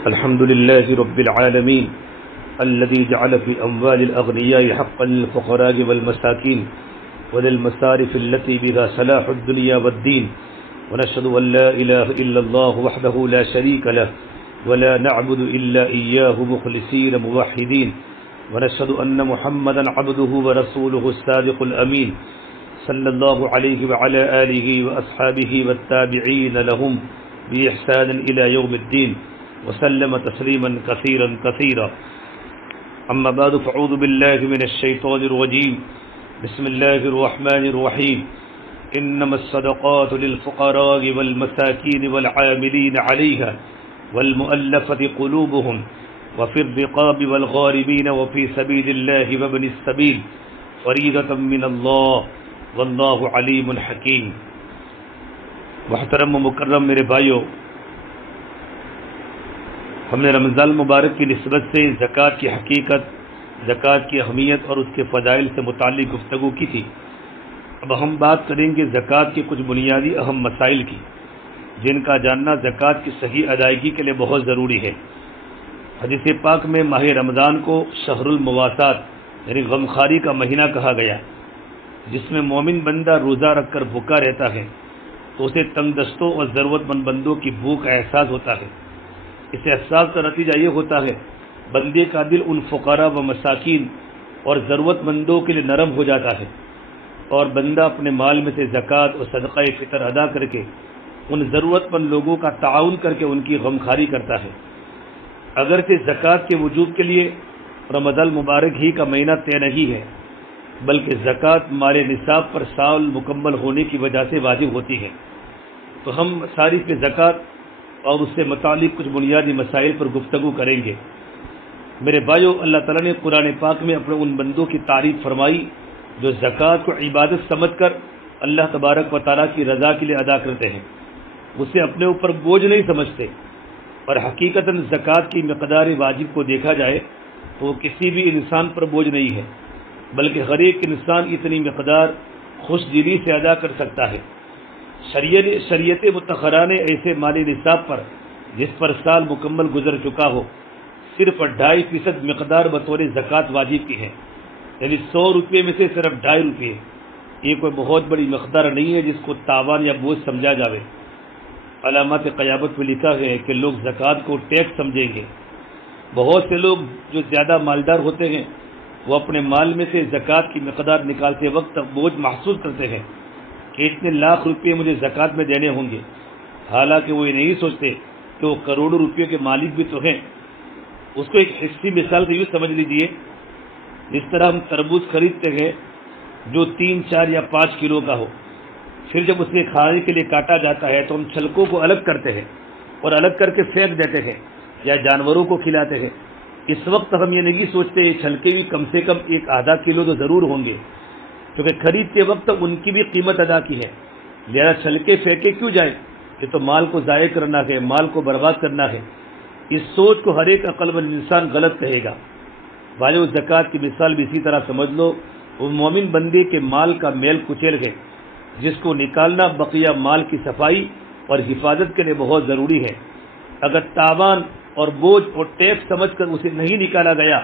الحمد لله رب العالمين الذي جعل في أموال الأغنياء حقا للفقراء والمساكين وللمصارف التي بها صلاح الدنيا والدين ونشهد أن لا إله إلا الله وحده لا شريك له ولا نعبد إلا إياه مخلصين موحدين ونشهد أن محمدا عبده ورسوله الصادق الأمين صلى الله عليه وعلى آله وأصحابه والتابعين لهم بإحسان إلى يوم الدين وسلم تسليما كثيرا كثيرا أما بعد فأعوذ بالله من الشيطان الرجيم بسم الله الرحمن الرحيم إنما الصدقات للفقراء والمساكين والعاملين عليها والمؤلفة قلوبهم وفي الرقاب والغارمين وفي سبيل الله وابن السبيل فريضة من الله والله عليم حكيم. محترم و مکرم میرے بھائیو، ہم نے رمضان مبارک کی نسبت سے زکوٰۃ کی حقیقت، زکوٰۃ کی اہمیت اور اس کے فضائل سے متعلق گفتگو کی تھی. اب ہم بات کریں گے زکوٰۃ کے کچھ بنیادی اہم مسائل کی، جن کا جاننا زکوٰۃ کی صحیح ادائیگی کے لیے بہت ضروری ہے. حدیث پاک میں ماہ رمضان کو شہر المواسات یعنی غمخواری کا مہینہ کہا گیا، جس میں مومن بندہ روزہ رکھ کر بھوکا رہتا ہے تو اسے تنگ دستوں اور ضرورت مند بندوں کی بھوک کا احساس ہوتا ہے. اس احساس کا نتیجہ یہ ہوتا ہے بندے کا دل ان فقراء و مساکین اور ضرورت مندوں کے لیے نرم ہو جاتا ہے، اور بندہ اپنے مال میں سے زکوٰۃ اور صدقہ فطر ادا کر کے ان ضرورت مند لوگوں کا تعاون کر کے ان کی غمخواری کرتا ہے. اگرچہ زکوٰۃ کے وجوب کے لیے رمضان مبارک ہی کا مہینہ طے نہیں ہے، بلکہ زکوٰۃ مال نصاب پر سال مکمل ہونے کی وجہ سے واجب ہوتی ہے. تو ہم صارف زکوٰۃ اور اس سے متعلق کچھ بنیادی مسائل پر گفتگو کریں گے. میرے بھائیو، اللہ تعالیٰ نے قرآن پاک میں اپنے ان بندوں کی تعریف فرمائی جو زکوٰۃ کو عبادت سمجھ کر اللہ تبارک و تعالیٰ کی رضا کے لیے ادا کرتے ہیں، اسے اپنے اوپر بوجھ نہیں سمجھتے. اور حقیقتاً زکوٰۃ کی مقدار واجب کو دیکھا جائے تو وہ کسی بھی انسان پر بوجھ نہیں ہے، بلکہ ہر ایک انسان اتنی مقدار خوش دلی سے ادا کر سکتا ہے. شریعت متحرہ نے ایسے مالی نصاب پر جس پر سال مکمل گزر چکا ہو صرف 2.5% مقدار بطور زکوٰۃ واجب کی ہے، یعنی 100 روپے میں سے صرف 2.5 روپے. یہ کوئی بہت بڑی مقدار نہیں ہے جس کو تاوان یا بوجھ سمجھا جاوے. علامات قیامت میں لکھا ہے کہ لوگ زکوٰۃ کو ٹیکس سمجھیں گے. بہت سے لوگ جو زیادہ مالدار ہوتے ہیں وہ اپنے مال میں سے زکوٰۃ کی مقدار نکالتے وقت بوجھ محسوس کرتے ہیں کہ اتنے لاکھ روپے مجھے زکوٰۃ میں دینے ہوں گے، حالانکہ وہ یہ نہیں سوچتے کہ وہ کروڑوں روپے کے مالک بھی تو ہیں. اس کو ایک حصی مثال سے یوں سمجھ لیجئے، جس طرح ہم تربوز خریدتے ہیں جو 3، 4 یا 5 کلو کا ہو، پھر جب اسے کھانے کے لیے کاٹا جاتا ہے تو ہم چھلکوں کو الگ کرتے ہیں اور الگ کر کے پھینک دیتے ہیں یا جانوروں کو کھلاتے ہیں. اس وقت ہم یہ نہیں سوچتے یہ چھلکے بھی کم سے کم 1-1/2 کلو تو ضرور ہوں گے، کیونکہ خریدتے وقت ان کی بھی قیمت ادا کی ہے. لہذا چھلکے پھینکے کیوں جائیں؟ یہ تو مال کو ضائع کرنا ہے، مال کو برباد کرنا ہے. اس سوچ کو ہر ایک عقل مند انسان غلط کہے گا. بھائیو، زکوٰۃ کی مثال بھی اسی طرح سمجھ لو. وہ مومن بندے کے مال کا میل کچیل ہے جس کو نکالنا بقیہ مال کی صفائی اور حفاظت کے لیے بہت ضروری ہے. اگر تاوان اور بوجھ اور ٹیکس سمجھ کر اسے نہیں نکالا گیا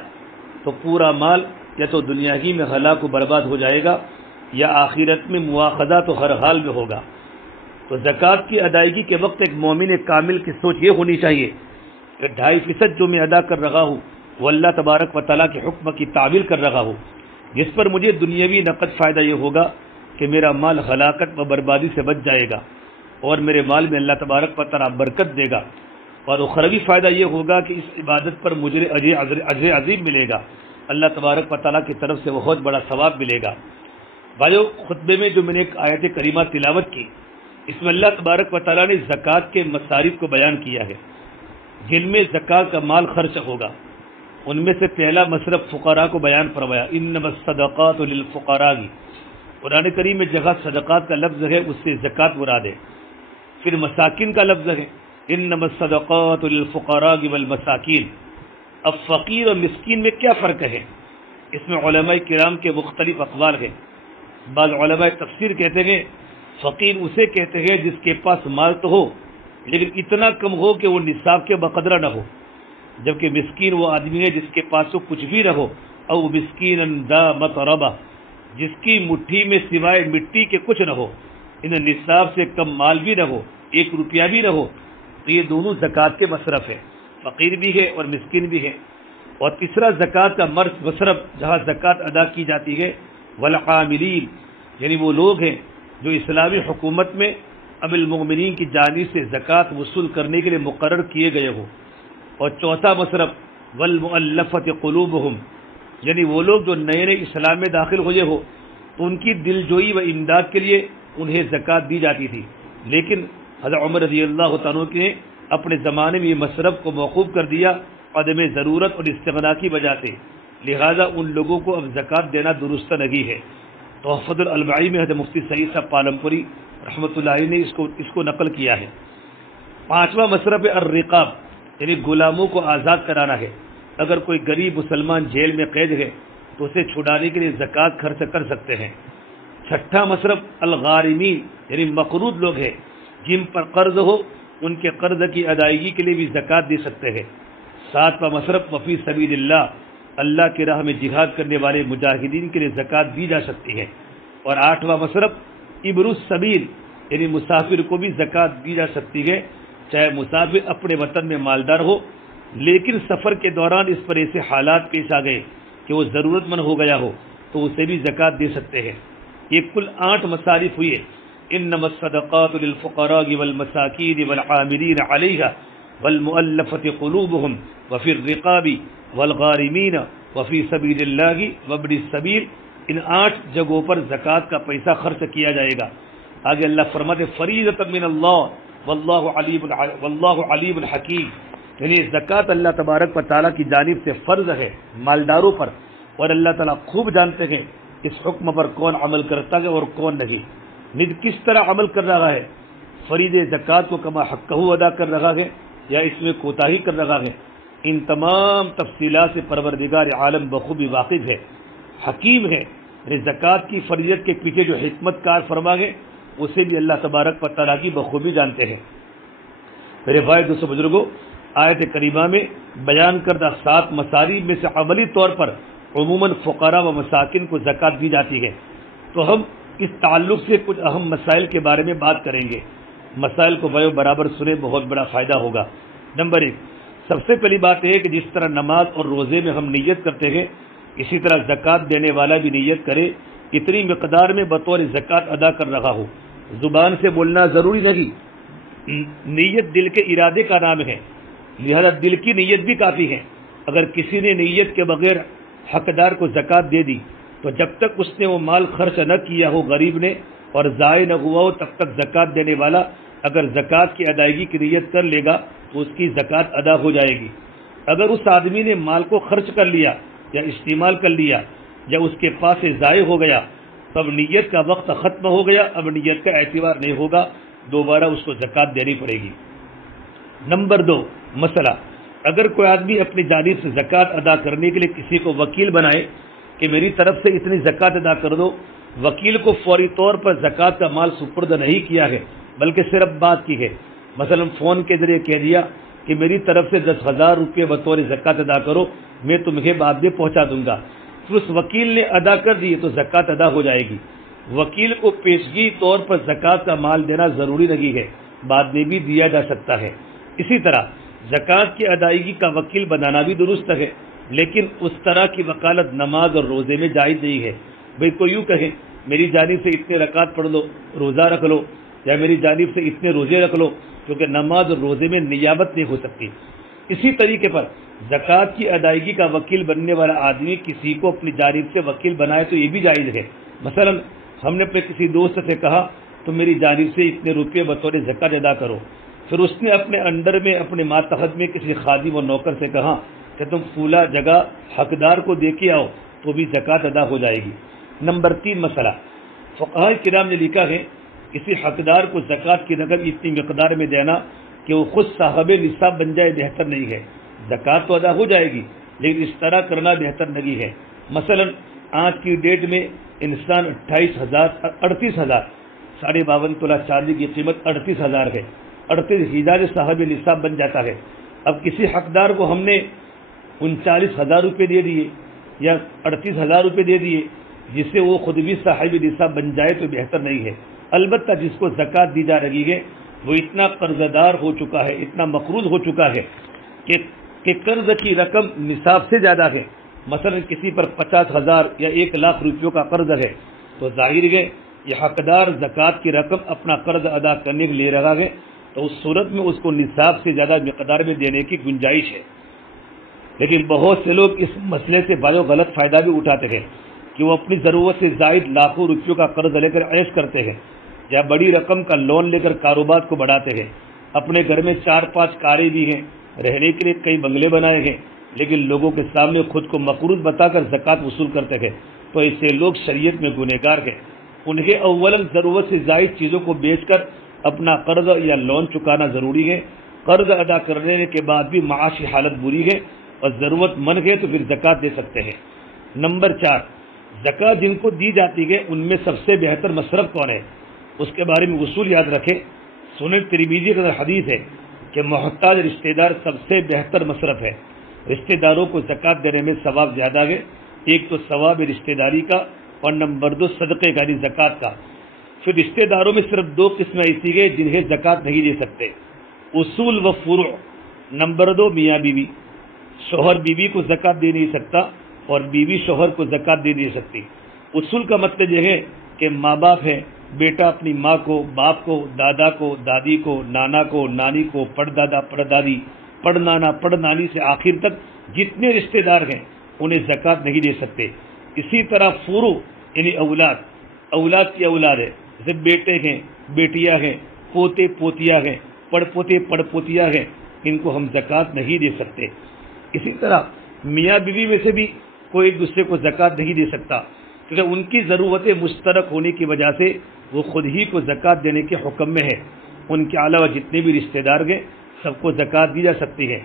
تو پورا مال یا تو دنیا ہی میں ہلاک و برباد ہو جائے گا یا آخرت میں مواخذہ تو ہر حال میں ہوگا. تو زکوٰۃ کی ادائیگی کے وقت ایک مومن کامل کی سوچ یہ ہونی چاہیے کہ 2.5% جو میں ادا کر رہا ہوں وہ اللہ تبارک و تعالیٰ کے حکم کی تعمیل کر رہا ہوں، جس پر مجھے دنیاوی نقد فائدہ یہ ہوگا کہ میرا مال ہلاکت و بربادی سے بچ جائے گا اور میرے مال میں اللہ تبارک و تعالیٰ برکت دے گا، اور اخروی فائدہ یہ ہوگا کہ اس عبادت پر مجھے اجر عظیم ملے گا، اللہ تبارک و تعالیٰ کی طرف سے بہت بڑا ثواب ملے گا. بھائیو، خطبے میں جو میں نے ایک آیت کریمہ تلاوت کی، اس میں اللہ تبارک و تعالیٰ نے زکوٰۃ کے مصارف کو بیان کیا ہے جن میں زکوٰۃ کا مال خرچ ہوگا. ان میں سے پہلا مصرف فقراء کو بیان فرمایا، انما الصدقات للفقراء. قرآن کریم میں جگہ صدقات کا لفظ ہے اس سے زکوٰۃ مراد ہے. پھر مساکین کا لفظ ہے، انما الصدقات للفقراء والمساکین. اب فقیر اور مسکین میں کیا فرق ہے؟ اس میں علماء کرام کے مختلف اقوال ہیں. بعض علماء تفسیر کہتے ہیں فقیر اسے کہتے ہیں جس کے پاس مال تو ہو لیکن اتنا کم ہو کہ وہ نصاب کے بقدرہ نہ ہو، جبکہ مسکین وہ آدمی ہے جس کے پاس تو کچھ بھی نہ ہو، او مسکین ذا متربہ، جس کی مٹھی میں سوائے مٹی کے کچھ نہ ہو، ان نصاب سے کم مال بھی نہ ہو، 1 روپیہ بھی نہ ہو، تو یہ دونوں زکوٰۃ کے مصرف ہے، فقیر بھی ہے اور مسکین بھی ہے۔ اور تیسرا زکوٰۃ کا مصرف جہاں زکوٰۃ ادا کی جاتی ہے، والعاملین، یعنی وہ لوگ ہیں جو اسلامی حکومت میں ام المؤمنین کی جانب سے زکوٰۃ وصول کرنے کے لیے مقرر کیے گئے ہوں۔ اور چوتھا مصرف والمؤلفۃ قلوبہم، یعنی وہ لوگ جو نئے نئے اسلام میں داخل ہوئے ہو تو ان کی دل جوئی و امداد کے لیے انہیں زکوٰۃ دی جاتی تھی، لیکن حضرت عمر رضی اللہ تعالیٰ نے اپنے زمانے میں یہ مصرف کو موقوف کر دیا عدم ضرورت اور استغنا کی وجہ سے، لہذا ان لوگوں کو اب زکوٰۃ دینا درست نہیں ہے۔ تحفۃ الالبعی میں حضرت مفتی سعید صاحب پالمپوری رحمۃ اللہ علیہ نے اس کو نقل کیا ہے۔ پانچواں مصرف الرقاب، یعنی غلاموں کو آزاد کرانا ہے۔ اگر کوئی غریب مسلمان جیل میں قید ہے تو اسے چھڑانے کے لیے زکوٰۃ خرچ کر سکتے ہیں۔ چھٹا مصرف الغارمین، یعنی مقروض لوگ ہیں جن پر قرض ہو، ان کے قرض کی ادائیگی کے لیے بھی زکوٰۃ دے سکتے ہیں۔ ساتواں مصرف وفی سبیل اللہ، اللہ کی راہ میں جہاد کرنے والے مجاہدین کے لیے زکوٰۃ دی جا سکتی ہے۔ اور آٹھواں مصرف ابر السبیل، یعنی مسافر کو بھی زکوٰۃ دی جا سکتی ہے، چاہے مسافر اپنے وطن میں مالدار ہو لیکن سفر کے دوران اس پر ایسے حالات پیش آ گئے کہ وہ ضرورت مند ہو گیا ہو تو اسے بھی زکوٰۃ دے سکتے ہیں۔ یہ کل 8 مصارف ہوئے۔ انما الصدقات للفقراء والمساکین والعاملین علیہا والمؤلفۃ قلوبہم وفی الرقاب والغارمین وفی سبیل اللہ وابن السبیل، ان 8 جگہوں پر زکوٰۃ کا پیسہ خرچ کیا جائے گا۔ آگے اللہ فرماتے فریضۃ من اللہ واللہ علیم حکیم، یعنی زکوٰۃ اللہ تبارک و تعالیٰ کی جانب سے فرض ہے مالداروں پر، اور اللہ تعالیٰ خوب جانتے ہیں اس حکم پر کون عمل کرتا ہے اور کون نہیں، کس طرح عمل کر رہا ہے، فرید زکوٰۃ کو کما حقہ ادا کر رہا ہے یا اس میں کوتاہی کر رہا ہے۔ ان تمام تفصیلات سے پروردگار عالم بخوبی واقف ہے، حکیم ہے، یعنی زکوٰۃ کی فریضت کے پیچھے جو حکمت کار فرما ہے اسے بھی اللہ تبارک و تعالیٰ کی بخوبی جانتے ہیں۔ میرے بھائی دوستو بزرگوں، آیت کریمہ میں بیان کردہ 7 مصارف میں سے عملی طور پر عموماً فقراء و مساکین کو زکوٰۃ دی جاتی ہے، تو ہم اس تعلق سے کچھ اہم مسائل کے بارے میں بات کریں گے۔ مسائل کو برابر سنیں، بہت بڑا فائدہ ہوگا۔ نمبر 1، سب سے پہلی بات یہ ہے کہ جس طرح نماز اور روزے میں ہم نیت کرتے ہیں اسی طرح زکوٰۃ دینے والا بھی نیت کرے اتنی مقدار میں بطور زکوٰۃ ادا کر رہا ہو۔ زبان سے بولنا ضروری نہیں، نیت دل کے ارادے کا نام ہے، لہذا دل کی نیت بھی کافی ہے۔ اگر کسی نے نیت کے بغیر حقدار کو زکوٰۃ دے دی تو جب تک اس نے وہ مال خرچ نہ کیا ہو غریب نے اور ضائع نہ ہوا ہو تب تک زکوٰۃ دینے والا اگر زکوٰۃ کی ادائیگی کی نیت کر لے گا تو اس کی زکوٰۃ ادا ہو جائے گی۔ اگر اس آدمی نے مال کو خرچ کر لیا یا استعمال کر لیا یا اس کے پاس سے ضائع ہو گیا تو اب نیت کا وقت ختم ہو گیا، اب نیت کا اعتبار نہیں ہوگا، دوبارہ اس کو زکوٰۃ دینی پڑے گی۔ نمبر 2 مسئلہ، اگر کوئی آدمی اپنی جانب سے زکوٰۃ ادا کرنے کے لیے کسی کو وکیل بنائے کہ میری طرف سے اتنی زکوٰۃ ادا کر دو، وکیل کو فوری طور پر زکوٰۃ کا مال سپرد نہیں کیا ہے بلکہ صرف بات کی ہے، مثلا فون کے ذریعے کہہ دیا کہ میری طرف سے 10,000 روپے بطور زکوٰۃ ادا کرو، میں تمہیں بعد میں پہنچا دوں گا، پھر اس وکیل نے ادا کر دی تو زکوٰۃ ادا ہو جائے گی۔ وکیل کو پیشگی طور پر زکوٰۃ کا مال دینا ضروری نہیں ہے، بعد میں بھی دیا جا سکتا ہے۔ اسی طرح زکوٰۃ کی ادائیگی کا وکیل بنانا بھی درست ہے، لیکن اس طرح کی وکالت نماز اور روزے میں جائز نہیں ہے۔ بھئی کوئی یوں کہے میری جانب سے اتنے رکعت پڑھ لو، روزہ رکھ لو، یا میری جانب سے اتنے روزے رکھ لو، کیونکہ نماز اور روزے میں نیابت نہیں ہو سکتی۔ اسی طریقے پر زکوٰۃ کی ادائیگی کا وکیل بننے والا آدمی کسی کو اپنی جانب سے وکیل بنائے تو یہ بھی جائز ہے۔ مثلا ہم نے اپنے کسی دوست سے کہا تو میری جانب سے اتنے روپے بطور زکوٰۃ ادا کرو، پھر اس نے اپنے انڈر میں اپنے ماتحت میں کسی خادم و نوکر سے کہا کہ تم فلاں جگہ حقدار کو دے کے آؤ، تو بھی زکوٰۃ ادا ہو جائے گی۔ نمبر 3 مسئلہ، فقہاء کرام نے لکھا ہے کسی حقدار کو زکوٰۃ کی رقم اتنی مقدار میں دینا کہ وہ خود صاحب نصاب بن جائے بہتر نہیں ہے۔ زکوٰۃ تو ادا ہو جائے گی لیکن اس طرح کرنا بہتر نہیں ہے۔ مثلا آج کی ڈیٹ میں انسان 38,000 52.5 تولہ چاندی کی قیمت 38,000 ہے، 38,000 صاحب نصاب بن جاتا ہے۔ اب کسی حقدار کو ہم نے 39,000 روپے دے دیے یا 38,000 روپے دے دیے، جس سے وہ خود بھی صاحب نصاب بن جائے تو بہتر نہیں ہے۔ البتہ جس کو زکوٰۃ دی جا رہی ہے وہ اتنا قرض دار ہو چکا ہے، اتنا مقروض ہو چکا ہے کہ قرض کی رقم نصاب سے زیادہ ہے۔ مثلا کسی پر 50,000 یا 1,00,000 روپیوں کا قرض ہے، تو ظاہر ہے یہ حقدار زکوٰۃ کی رقم اپنا قرض ادا کرنے کے لیے رہا ہے، تو اس صورت میں اس کو نصاب سے زیادہ مقدار میں دینے کی گنجائش ہے۔ لیکن بہت سے لوگ اس مسئلے سے بعض غلط فائدہ بھی اٹھاتے ہیں کہ وہ اپنی ضرورت سے زائد لاکھوں روپیوں کا قرض لے کر عیش کرتے ہیں یا بڑی رقم کا لون لے کر کاروبار کو بڑھاتے ہیں۔ اپنے گھر میں 4-5 کاریں بھی ہیں، رہنے کے لیے کئی بنگلے بنائے ہیں، لیکن لوگوں کے سامنے خود کو مقروض بتا کر زکوٰۃ وصول کرتے ہیں، تو ایسے لوگ شریعت میں گنہگار ہیں۔ انہیں اولاً ضرورت سے زائد چیزوں کو بیچ کر اپنا قرض یا لون چکانا ضروری ہے۔ قرض ادا کرنے کے بعد بھی معاشی حالت بری ہے اور ضرورت مند ہے تو پھر زکوٰۃ دے سکتے ہیں۔ نمبر 4، زکوٰۃ جن کو دی جاتی ہے ان میں سب سے بہتر مصرف کون ہے، اس کے بارے میں اصول یاد رکھیں۔ سنن ترمذی کا حدیث ہے کہ محتاج رشتہ دار سب سے بہتر مصرف ہے۔ رشتہ داروں کو زکوٰۃ دینے میں ثواب زیادہ ہے، ایک تو ثواب رشتہ داری کا اور نمبر 2 صدقے کا یعنی زکوٰۃ کا۔ پھر رشتہ داروں میں صرف 2 قسمیں ایسی ہیں جنہیں زکوٰۃ نہیں دے سکتے، اصول و فروع۔ نمبر 2 میاں بیوی، شوہر بیوی کو زکوٰۃ دے نہیں سکتا اور بیوی شوہر کو زکوٰۃ دے نہیں سکتی۔ اصول کا مطلب یہ ہے کہ ماں باپ ہے، بیٹا اپنی ماں کو، باپ کو، دادا کو، دادی کو، نانا کو، نانی کو، پڑدادا، پڑدادی، پڑنانا، پڑنانی سے آخر تک جتنے رشتہ دار ہیں انہیں زکوٰۃ نہیں دے سکتے۔ اسی طرح فروع یعنی اولاد کی اولاد ہے، جیسے بیٹے ہیں، بیٹیاں ہیں، پوتے پوتیاں ہیں، پڑ پوتے پڑ پوتیاں ہیں، ان کو ہم زکوٰۃ نہیں دے سکتے۔ اسی طرح میاں بیوی میں سے بھی کوئی ایک دوسرے کو زکوٰۃ نہیں دے سکتا، کیونکہ ان کی ضرورتیں مشترک ہونے کی وجہ سے وہ خود ہی کو زکوٰۃ دینے کے حکم میں ہے۔ ان کے علاوہ جتنے بھی رشتہ دار ہیں سب کو زکوٰۃ دی جا سکتی ہے۔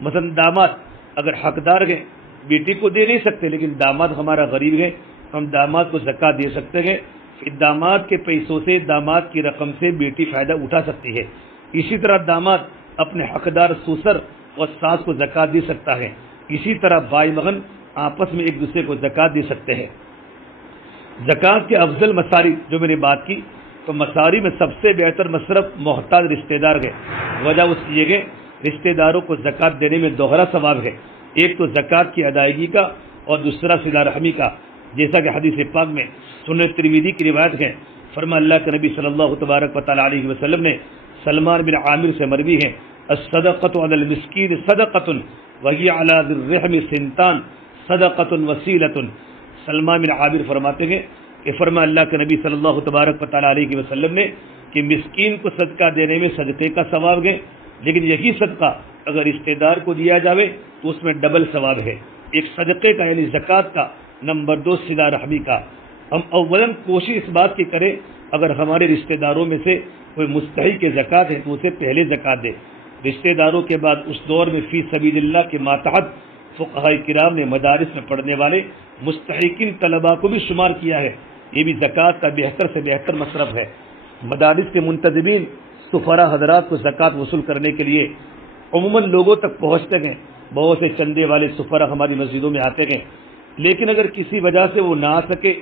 مثلا داماد اگر حقدار ہیں، بیٹی کو دے نہیں سکتے، لیکن داماد ہمارا غریب ہے، ہم داماد کو زکوٰۃ دے سکتے ہیں۔ پھر داماد کے پیسوں سے، داماد کی رقم سے بیٹی فائدہ اٹھا سکتی ہے۔ اسی طرح داماد اپنے حقدار سسر اور ساس کو زکوٰۃ دے سکتا ہے۔ اسی طرح بھائی بہن آپس میں ایک دوسرے کو زکوٰۃ دے سکتے ہیں۔ زکوٰۃ کے افضل مصارف جو میں نے بات کی، تو مصارف میں سب سے بہتر مصرف محتاج رشتہ دار ہے۔ وجہ اس لیے کہ رشتہ داروں کو زکوٰۃ دینے میں دوہرا ثواب ہے، ایک تو زکوٰۃ کی ادائیگی کا اور دوسرا صلہ رحمی کا، جیسا کہ حدیث پاک میں سنن ترمذی کی روایت ہے، فرما اللہ کے نبی صلی اللہ تبارک و تعالی علیہ وسلم نے سلمان بن عامر سے مروی ہے، الصدقۃ علی المسکین صدقۃ وہی علی ذی الرحم سنتان صدقۃ وسیلۃ۔ سلمان بن عامر فرماتے ہیں کہ فرما اللہ کے نبی صلی اللہ تبارک و تعالی علیہ وسلم نے کہ مسکین کو صدقہ دینے میں صدقے کا ثواب ہے، لیکن یہی صدقہ اگر رشتہ دار کو دیا جاوے تو اس میں ڈبل ثواب ہے، ایک صدقے کا یعنی زکوٰۃ کا، نمبر 2 صلہ رحمی کا۔ ہم اولاً کوشش اس بات کی کریں اگر ہمارے رشتہ داروں میں سے کوئی مستحق زکوٰۃ ہے تو اسے پہلے زکوٰۃ دے۔ رشتہ داروں کے بعد اس دور میں فی سبیل اللہ کے ماتحت فقہاء کرام نے مدارس میں پڑھنے والے مستحقین طلباء کو بھی شمار کیا ہے، یہ بھی زکوٰۃ کا بہتر سے بہتر مصرف ہے۔ مدارس کے منتظمین سفراء حضرات کو زکوٰۃ وصول کرنے کے لیے عموماً لوگوں تک پہنچتے ہیں، بہت سے چندے والے سفراء ہماری مسجدوں میں آتے ہیں، لیکن اگر کسی وجہ سے وہ نہ آ سکے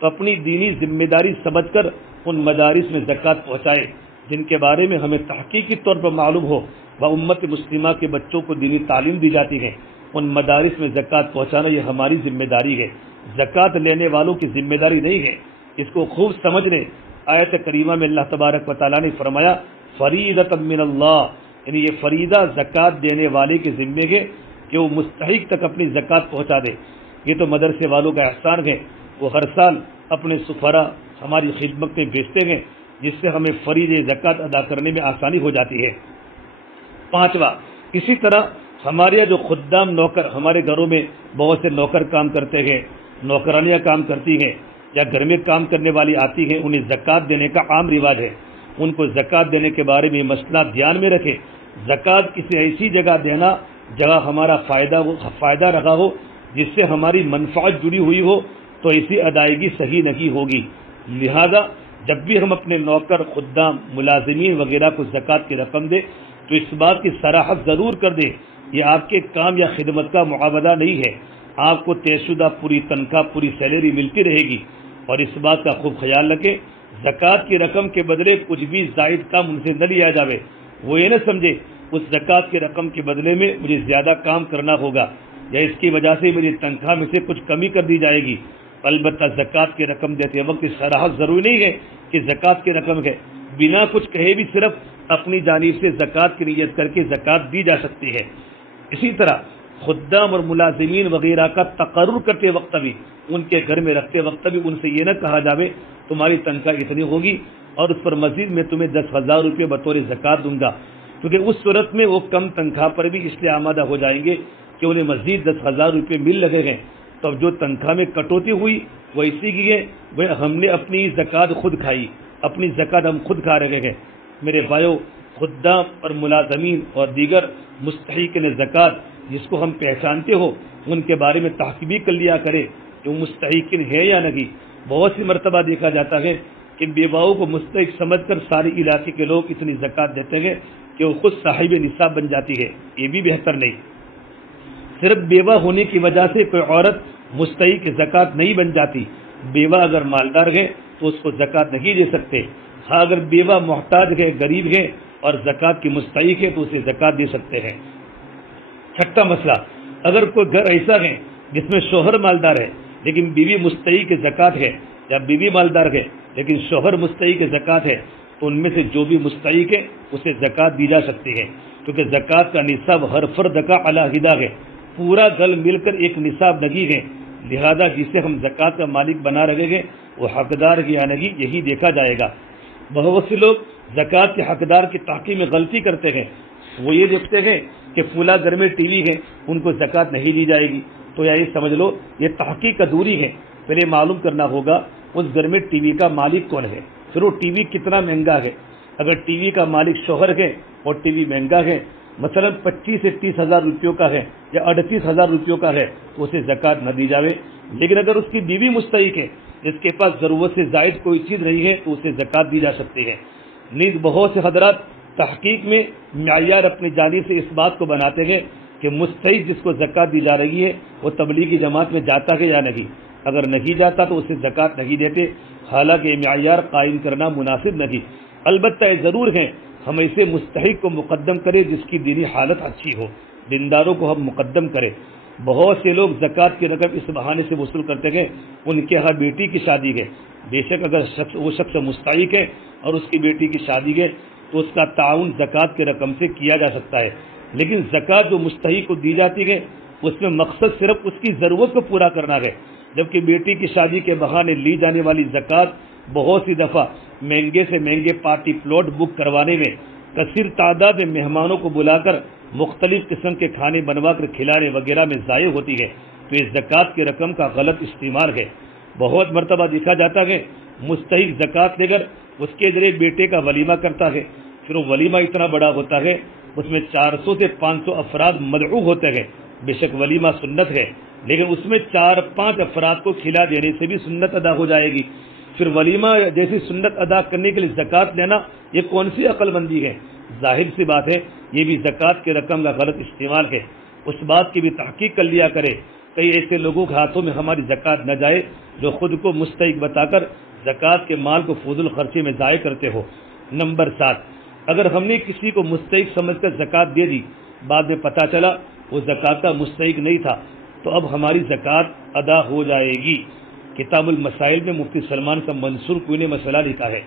تو اپنی دینی ذمہ داری سمجھ کر ان مدارس میں زکوٰۃ پہنچائے جن کے بارے میں ہمیں تحقیقی طور پر معلوم ہو و امت مسلمہ کے بچوں کو دینی تعلیم دی جاتی ہے، ان مدارس میں زکوٰۃ پہنچانا یہ ہماری ذمہ داری ہے، زکوٰۃ لینے والوں کی ذمہ داری نہیں ہے۔ اس کو خوب سمجھ لیں، آیت کریمہ میں اللہ تبارک و تعالیٰ نے فرمایا فریضۃ من اللہ، یعنی یہ فریضہ زکوٰۃ دینے والے کے ذمے ہے کہ وہ مستحق تک اپنی زکوٰۃ پہنچا دے۔ یہ تو مدرسے والوں کا احسان ہے، وہ ہر سال اپنے سفراء ہماری خدمت میں بھیجتے ہیں جس سے ہمیں فریضہ زکوٰۃ ادا کرنے میں آسانی ہو جاتی ہے۔ 5واں، اسی طرح ہمارے جو خدام نوکر، ہمارے گھروں میں بہت سے نوکر کام کرتے ہیں، نوکرانیاں کام کرتی ہیں یا گھر میں کام کرنے والی آتی ہیں، انہیں زکوٰۃ دینے کا عام رواج ہے۔ ان کو زکوٰۃ دینے کے بارے میں مسئلہ دھیان میں رکھیں، زکوٰۃ کسی ایسی جگہ دینا جگہ ہمارا فائدہ رہا ہو، جس سے ہماری منفعت جڑی ہوئی ہو، تو ایسی ادائیگی صحیح نہیں ہوگی۔ لہذا جب بھی ہم اپنے نوکر، خدام، ملازمین وغیرہ کو زکوٰۃ کی رقم دیں تو اس بات کی صراحت ضرور کر دیں یہ آپ کے کام یا خدمت کا معاوضہ نہیں ہے، آپ کو طے شدہ پوری تنخواہ پوری سیلری ملتی رہے گی۔ اور اس بات کا خوب خیال رکھیں زکوٰۃ کی رقم کے بدلے کچھ بھی زائد کام ان سے نہ لیا جاوے، وہ یہ نہ سمجھے اس زکوٰۃ کی رقم کے بدلے میں مجھے زیادہ کام کرنا ہوگا یا اس کی وجہ سے میری تنخواہ میں سے کچھ کمی کر دی جائے گی۔ البتہ زکوٰۃ کی رقم دیتے وقت اس صراحت ضروری نہیں ہے کہ زکوٰۃ کی رقم ہے، بنا کچھ کہے بھی صرف اپنی جانب سے زکوٰۃ کی نیت کر کے زکوٰۃ دی جا سکتی ہے۔ اسی طرح خدام اور ملازمین وغیرہ کا تقرر کرتے وقت بھی، ان کے گھر میں رکھتے وقت بھی ان سے یہ نہ کہا جاوے تمہاری تنخواہ اتنی ہوگی اور اس پر مزید میں تمہیں 10,000 روپے بطور زکوٰۃ دوں گا، کیونکہ اس صورت میں وہ کم تنخواہ پر بھی اس لیے آمادہ ہو جائیں گے کہ انہیں مزید 10,000 روپے مل لگے گئے۔ تو اب جو تنخواہ میں کٹوتی ہوئی وہ اسی کی ہے وہ ہم نے اپنی زکوٰۃ خود کھائی، اپنی زکوٰۃ ہم خود کھا رہے ہیں۔ میرے بھائیو، خدام اور ملازمین اور دیگر مستحقین زکوٰۃ جس کو ہم پہچانتے ہو ان کے بارے میں تحقیق کر لیا کرے کہ وہ مستحقین ہے یا نہیں۔ بہت سی مرتبہ دیکھا جاتا ہے کہ بیواؤں کو مستحق سمجھ کر سارے علاقے کے لوگ اتنی زکوٰۃ دیتے ہیں کہ وہ خود صاحب نصاب بن جاتی ہے، یہ بھی بہتر نہیں۔ صرف بیوہ ہونے کی وجہ سے کوئی عورت مستحق زکوٰۃ نہیں بن جاتی۔ بیوہ اگر مالدار ہے تو اس کو زکوٰۃ نہیں دے سکتے، ہاں اگر بیوہ محتاج ہے، غریب ہے اور زکوٰۃ کی مستحق ہے تو اسے زکوٰۃ دے سکتے ہیں۔ چھٹا مسئلہ، اگر کوئی گھر ایسا ہے جس میں شوہر مالدار ہے لیکن بیوی مستحق زکوٰۃ ہے، یا بیوی مالدار ہے لیکن شوہر مستحق زکوٰۃ ہے، تو ان میں سے جو بھی مستحق ہے اسے زکوٰۃ دی جا سکتی ہے، کیونکہ زکوٰۃ کا نصاب ہر فرد کا علیحدہ ہے، پورا گل مل کر ایک نصاب نہیں ہے، لہذا جسے ہم زکوٰۃ کا مالک بنا رہے ہیں وہ حقدار یا نہیں یہی دیکھا جائے گا۔ بہت سے لوگ زکوٰۃ کے حقدار کی تحقیق میں غلطی کرتے ہیں، وہ یہ دیکھتے ہیں کہ فلاں گھر میں ٹی وی ہے ان کو زکوٰۃ نہیں دی جائے گی، تو یا یہ سمجھ لو یہ تحقیق ادھوری ہے، پہلے معلوم کرنا ہوگا اس گھر میں ٹی وی کا مالک کون ہے، پھر وہ ٹی وی کتنا مہنگا ہے۔ اگر ٹی وی کا مالک شوہر ہے اور ٹی وی مہنگا ہے، مثلا 25 سے 30,000 روپیوں کا ہے یا 38,000 روپیوں کا ہے، تو اسے زکوٰۃ نہ دی جاوے۔ لیکن اگر اس کی بیوی مستحق ہے جس کے پاس ضرورت سے زائد کوئی چیز نہیں ہے تو اسے زکوٰۃ دی جا سکتی ہے۔ نیز بہت سے حضرات تحقیق میں معیار اپنی جانب سے اس بات کو بناتے ہیں کہ مستحق جس کو زکوٰۃ دی جا رہی ہے وہ تبلیغی جماعت میں جاتا ہے یا نہیں، اگر نہیں جاتا تو اسے زکوٰۃ نہیں دیتے، حالانکہ یہ معیار قائم کرنا مناسب نہیں۔ البتہ یہ ضرور ہے ہم ایسے مستحق کو مقدم کریں جس کی دینی حالت اچھی ہو، دینداروں کو ہم مقدم کریں۔ بہت سے لوگ زکوٰۃ کی رقم اس بہانے سے وصول کرتے ہیں ان کے ہاں بیٹی کی شادی ہے، بے شک اگر وہ شخص مستحق ہے اور اس کی بیٹی کی شادی ہے تو اس کا تعاون زکوٰۃ کی رقم سے کیا جا سکتا ہے، لیکن زکوٰۃ جو مستحق کو دی جاتی ہے اس میں مقصد صرف اس کی ضرورت کو پورا کرنا ہے، جبکہ بیٹی کی شادی کے بہانے لی جانے والی زکوٰۃ بہت سی دفعہ مہنگے سے مہنگے پارٹی پلاٹ بک کروانے میں، کثیر تعداد میں مہمانوں کو بلا کر مختلف قسم کے کھانے بنوا کر کھلانے وغیرہ میں ضائع ہوتی ہے، تو یہ زکوٰۃ کی رقم کا غلط استعمال ہے۔ بہت مرتبہ دیکھا جاتا ہے مستحق زکوٰۃ لے کر اس کے ذریعے بیٹے کا ولیمہ کرتا ہے، پھر وہ ولیمہ اتنا بڑا ہوتا ہے اس میں 400 سے 500 افراد مدعو ہوتے ہیں۔ بے شک ولیمہ سنت ہے لیکن اس میں 4-5 افراد کو کھلا دینے سے بھی سنت ادا ہو جائے گی، پھر ولیمہ جیسی سنت ادا کرنے کے لیے زکوٰۃ لینا یہ کون سی عقل مندی ہے؟ ظاہر سی بات ہے یہ بھی زکوٰۃ کی رقم کا غلط استعمال ہے۔ اس بات کی بھی تحقیق کر لیا کرے کئی ایسے لوگوں کے ہاتھوں میں ہماری زکوٰۃ نہ جائے جو خود کو مستحق بتا کر زکوٰۃ کے مال کو فضول خرچی میں ضائع کرتے ہو۔ نمبر 7، اگر ہم نے کسی کو مستحق سمجھ کر زکوٰۃ دے دی، بعد میں پتہ چلا وہ زکوٰۃ کا مستحق نہیں تھا، تو اب ہماری زکوٰۃ ادا ہو جائے گی۔ کتاب المسائل میں مفتی سلمان کا منصور کوئی نے مسئلہ لکھا ہے،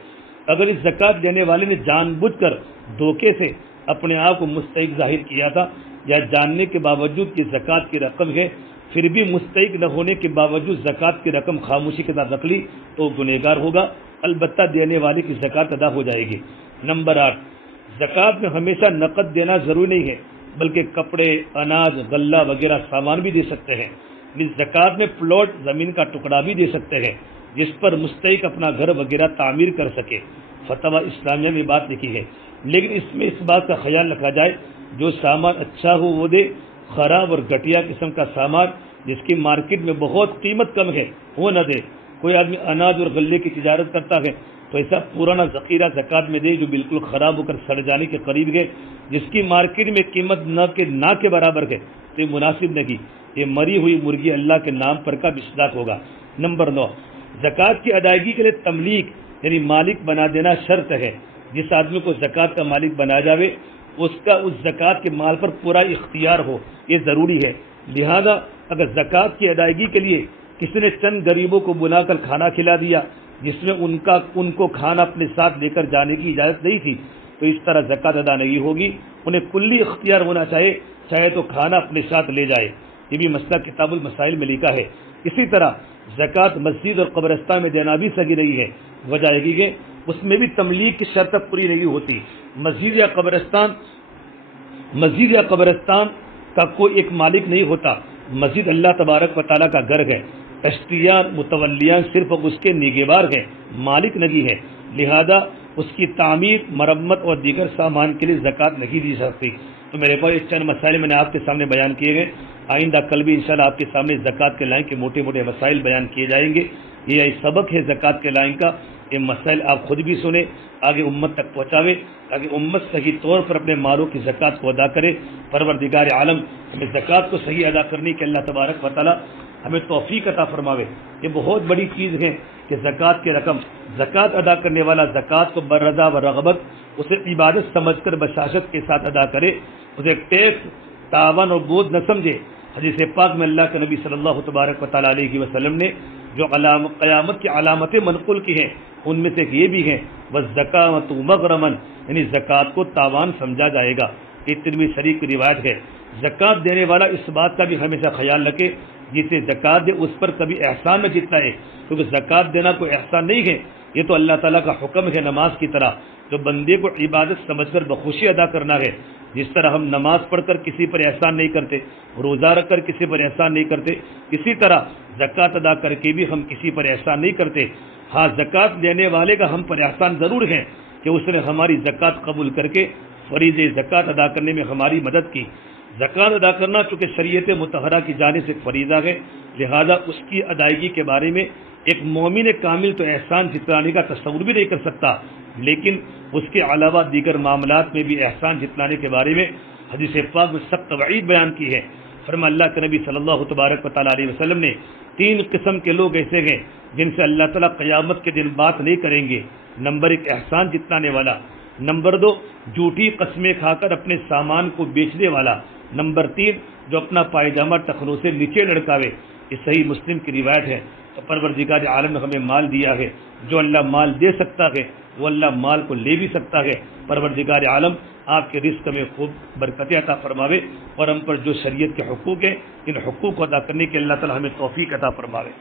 اگر اس زکوٰۃ دینے والے نے جان بوجھ کر دھوکے سے اپنے آپ کو مستحق ظاہر کیا تھا یا جاننے کے باوجود کہ زکوٰۃ کی رقم ہے پھر بھی مستحق نہ ہونے کے باوجود زکوٰۃ کی رقم خاموشی کے ساتھ رکھ لی تو گنہگار ہوگا، البتہ دینے والے کی زکوٰۃ ادا ہو جائے گی۔ نمبر 8، زکوٰۃ میں ہمیشہ نقد دینا ضروری نہیں ہے بلکہ کپڑے، اناج، غلہ وغیرہ سامان بھی دے سکتے ہیں۔ زکوٰۃ میں پلاٹ، زمین کا ٹکڑا بھی دے سکتے ہیں جس پر مستحق اپنا گھر وغیرہ تعمیر کر سکے۔ فتویٰ اسلامیہ میں بات لکھی ہے، لیکن اس میں اس بات کا خیال رکھا جائے جو سامان اچھا ہو وہ دے، خراب اور گھٹیا قسم کا سامان جس کی مارکیٹ میں بہت قیمت کم ہے وہ نہ دے۔ کوئی آدمی اناج اور غلے کی تجارت کرتا ہے تو ایسا پرانا ذخیرہ زکوٰۃ میں دے جو بالکل خراب ہو کر سڑ جانے کے قریب ہے، جس کی مارکیٹ میں قیمت نہ کے برابر ہے، تو یہ مناسب نہیں. یہ مری ہوئی مرغی اللہ کے نام پر کا مصداق ہوگا. نمبر 9، زکوٰۃ کی ادائیگی کے لیے تملیک یعنی مالک بنا دینا شرط ہے. جس آدمی کو زکوٰۃ کا مالک بنا جاوے اس کا اس زکوٰۃ کے مال پر پورا اختیار ہو، یہ ضروری ہے. لہذا اگر زکوٰۃ کی ادائیگی کے لیے کسی نے چند غریبوں کو بلا کر کھانا کھلا دیا جس میں ان کو کھانا اپنے ساتھ لے کر جانے کی اجازت نہیں تھی، تو اس طرح زکوٰۃ ادا نہیں ہوگی. انہیں کلی اختیار ہونا چاہے تو کھانا اپنے ساتھ لے جائے. یہ بھی مسئلہ کتاب المسائل میں لکھا ہے. اسی طرح زکوٰۃ مسجد اور قبرستان میں دینا بھی صحیح نہیں ہے. وجہ یہ کہ اس میں بھی تملیک کی شرط پوری نہیں ہوتی. مسجد یا قبرستان کا کوئی ایک مالک نہیں ہوتا. مسجد اللہ تبارک و تعالیٰ کا گھر ہے. ٹرسٹیان متولیان صرف اس کے نگہبان ہیں، مالک نہیں ہے. لہذا اس کی تعمیر، مرمت اور دیگر سامان کے لیے زکوٰۃ نہیں دی سکتی. تو میرے پاس یہ چند مسائل میں نے آپ کے سامنے بیان کیے گئے. آئندہ کل بھی انشاءاللہ آپ کے سامنے زکوٰۃ کے لائن کے موٹے موٹے مسائل بیان کیے جائیں گے. یہ سبق ہے زکوٰۃ کے لائن کا. یہ مسائل آپ خود بھی سنیں، آگے امت تک پہنچاوے تاکہ امت صحیح طور پر اپنے مالوں کی زکوٰۃ کو ادا کرے. پروردگار عالم ہمیں زکوٰۃ کو صحیح ادا کرنے کے اللہ تبارک و تعالیٰ ہمیں توفیق عطا فرماوے. یہ بہت بڑی چیز ہے کہ زکوٰۃ کی رقم زکوٰۃ ادا کرنے والا زکوٰۃ کو بررضا و رغبت اسے عبادت سمجھ کر بشاشت کے ساتھ ادا کرے، اسے ٹیکس، تاوان اور بوجھ نہ سمجھے. حدیث پاک میں اللہ کے نبی صلی اللہ تبارک و تعالیٰ علیہ وسلم نے جو قیامت کی علامتیں منقول کی ہیں ان میں سے یہ بھی ہیں وَالزَّكَاةُ مَغْرَمًا، یعنی زکوٰۃ کو تاوان سمجھا جائے گا. یہ ترمذی شریف کی روایت ہے. زکوٰۃ دینے والا اس بات کا بھی ہمیشہ خیال رکھے جسے زکوٰۃ دے اس پر کبھی احسان نہ جتلائے، کیونکہ زکوٰۃ دینا کوئی احسان نہیں ہے، یہ تو اللہ تعالیٰ کا حکم ہے نماز کی طرح جو بندے کو عبادت سمجھ کر بخوشی ادا کرنا ہے. جس طرح ہم نماز پڑھ کر کسی پر احسان نہیں کرتے، روزہ رکھ کر کسی پر احسان نہیں کرتے، اسی طرح زکوٰۃ ادا کر کے بھی ہم کسی پر احسان نہیں کرتے. ہاں زکوٰۃ دینے والے کا ہم پر احسان ضرور ہے کہ اس نے ہماری زکوٰۃ قبول کر کے فریضہ زکوٰۃ ادا کرنے میں ہماری مدد کی. زکوٰۃ ادا کرنا چونکہ شریعت مطہرہ کی جانب سے فریضہ ہے، لہذا اس کی ادائیگی کے بارے میں ایک مومن کامل تو احسان جتلانے کا تصور بھی نہیں کر سکتا، لیکن اس کے علاوہ دیگر معاملات میں بھی احسان جتلانے کے بارے میں حدیث پاک میں سخت وعید بیان کی ہے. فرمایا اللہ کے نبی صلی اللہ تبارک و تعالیٰ علیہ وسلم نے 3 قسم کے لوگ ایسے ہیں جن سے اللہ تعالیٰ قیامت کے دن بات نہیں کریں گے. نمبر 1 احسان جتلانے والا، نمبر 2 جھوٹی قسمیں کھا کر اپنے سامان کو بیچنے والا، نمبر 3 جو اپنا پائجامہ ٹخنوں سے نیچے لڑکاوے. یہ صحیح مسلم کی روایت ہے. تو پروردگار عالم نے ہمیں مال دیا ہے، جو اللہ مال دے سکتا ہے وہ اللہ مال کو لے بھی سکتا ہے. پروردگار عالم آپ کے رزق میں خوب برکت عطا فرماوے اور ہم پر جو شریعت کے حقوق ہیں ان حقوق کو ادا کرنے کے اللہ تعالی ہمیں توفیق عطا فرماوے.